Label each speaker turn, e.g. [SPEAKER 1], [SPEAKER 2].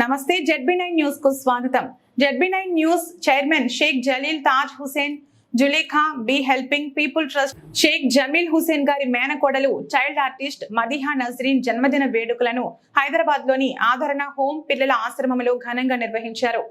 [SPEAKER 1] నమస్తే ZB nine న్యూస్కు స్వాగతం. ZB nine news chairman Sheikh Jalil Taj Hussain Zulekha Bi helping people trust Sheikh Jamil Hussain గారి మేనకోడలు child artist Madiha Nazreen జన్మదిన వేడుకలను హైదరాబాద్లోని ఆదరణ హోం పిల్లల ఆశ్రమంలో ఘనంగా నిర్వహించారు.